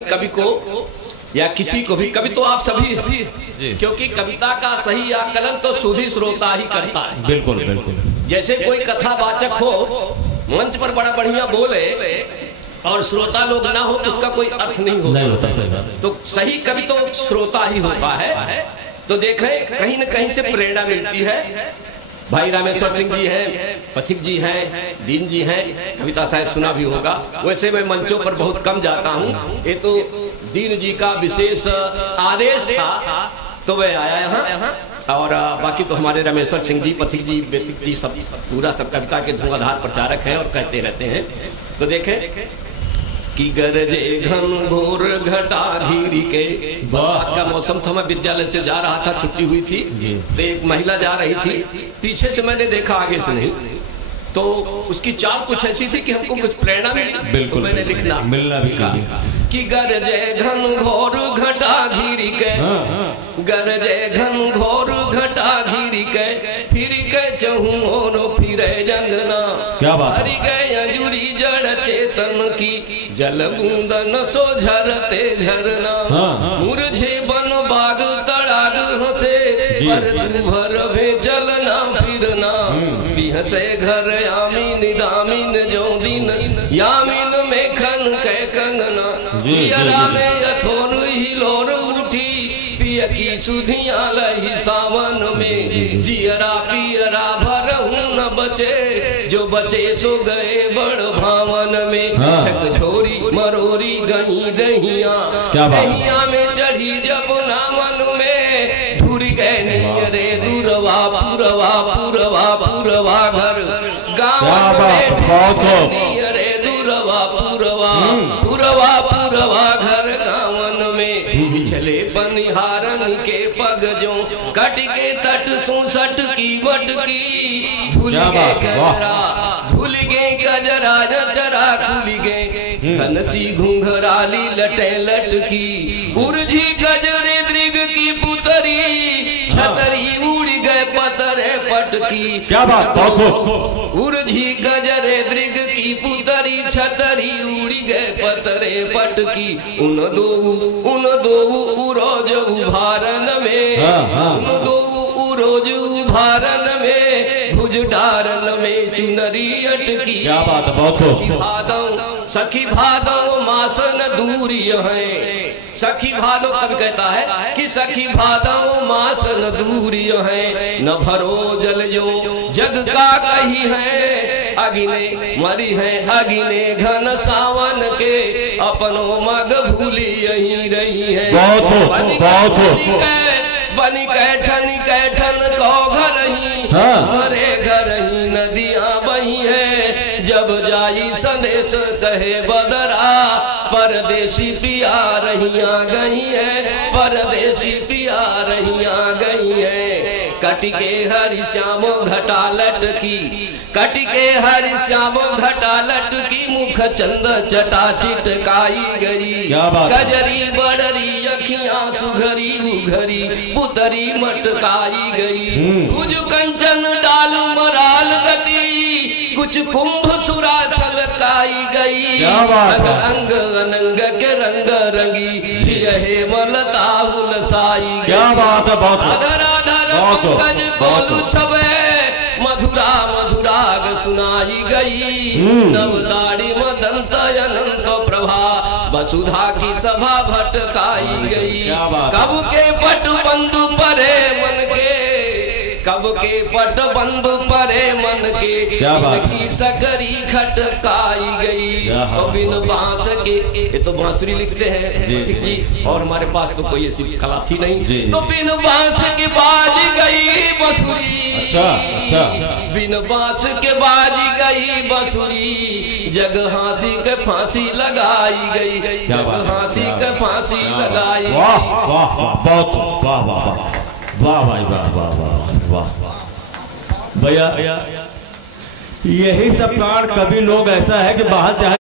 कवि को या किसी को भी, कवि तो आप सभी हैं, क्योंकि कविता का सही आकलन तो सुधी श्रोता ही करता है। बिल्कुल बिल्कुल। जैसे कोई कथावाचक हो, मंच पर बड़ा बढ़िया बोले और श्रोता लोग ना हो तो उसका कोई अर्थ नहीं होता। तो सही कवि तो श्रोता ही होता है। तो देखें कहीं न कहीं से प्रेरणा मिलती है। भाई रामेश्वर सिंह जी हैं, पथिक जी हैं, दीन जी हैं, कविता शायद सुना भी होगा। वैसे मैं मंचों पर बहुत कम जाता हूँ, ये तो दीन जी का विशेष आदेश था तो वह आया यहाँ। और बाकी तो हमारे रामेश्वर सिंह जी, पथिक जी, बेतिक जी सब पूरा सब कविता के धुआंधार प्रचारक हैं और कहते रहते हैं। तो देखें कि गरजे घन घोर घटा घीरी के, बात का मौसम था, मैं विद्यालय से जा रहा था, छुट्टी हुई थी, तो एक महिला जा रही थी, पीछे से मैंने देखा, आगे से नहीं, तो उसकी चाल कुछ ऐसी थी कि हमको कुछ प्रेरणा मिली, तो मैंने लिखना कि गरजे घन घोर घटा घीरी के, गरजे घन घोर घटा घीरी के, फिर के चहु और फिरे जंगना, हरि गए अंजुरी जड़ चेतन की, जल बूंदन सो झरते झरना, मुरझे बन बाग तड़ाग हंसे, पर तू भर भे चलना फिरना, बिहसे घर यामिन दामिन जो दिन, यामिन में खन के कंगना, पियरा में यथोर हिलोर उठी, पिय की सुधिया लही सावन में, जियरा पियरा भरहूं न बचे, जो बचे सो गए बड़ भावन में, एक झोरी मरोरी गई दहिया, दहिया में चढ़ी जब नामन में, धुर गए नियरे दूरवा पुरवा पुरवा पुरवा घर, गाँव में नियरे दूरवा पुरवा पुरवा पुरवा घर, गावन में पिछले बनिहारन के पग जो, कट के तट सुसट की वटकी, धुल गए गजरा, धुल गए गजरा चरा, खुल गए घनसी घुंघराली लटे लटकी, उर्जी गजरे दृग की पुतरी, छतरी उड़ गए पतरे पटकी। क्या बात, बहुत उर्जी गजरे दृग की पुतरी, छतरी उड़ गए पतरे पटकी, उन दो उरोज उभारन में, उन दो उरोज उभारन में, भुज डारन में चुनरी अटकी। क्या बात है, बहुत सखी भादव मासन दूरी है, सखी भादव कभी कहता है कि सखी भादव मासन दूरी है, न भरो जल जो जग का कही है, अगिने मरी है अगिने घन सावन के, अपनों मग भूली यही रही है, बनी कैठन कैठन को घर ही, मरे घर ही नदियां बही है, जब जाई संदेश कहे बदरा, परदेशी पिया रहिया गई है, परदेशी पिया रहिया गई है, कटिके हरि श्याम घटा लटकी, कटिके हरि श्याम घटा लटकी, मुख चंद चटा चिटकाई गई, गजरी बड़री अखियां सुघरी उघरी, पुतरी मटकाई गई, कुछ कंचन डाल मराल गति, कुछ कुंभ सुरा छलकाई गई, अंग अनंग के रंग रंगी, यहे मलता उलसाई। क्या बात है, बहुत पंकज गोलू छबे, मधुरा मधुराग सुनाई गई, नवदाड़ी मदंत अनंत प्रभा, वसुधा की सभा भटकाई गई, कब के पट बंधु परे मन के, कब के पट बंधु परे मन के, इनकी सकरी खटकाई गई, और बिन बांस के, ये तो बांसुरी लिखते हैं जी, और हमारे पास तो कोई ऐसी कला थी नहीं, तो बिन बांस के बाज गई बंसुरी, बिन बांस के बाज गई बंसुरी, जग हांसी के फांसी लगाई गई, जग हांसी के फांसी लगाई। वाह वाह वाह, बहुत वाह वाह वाह भाई, वाह वाह वाह वाह भैया। यही सब कारण कभी लोग ऐसा है कि बाहर चाहे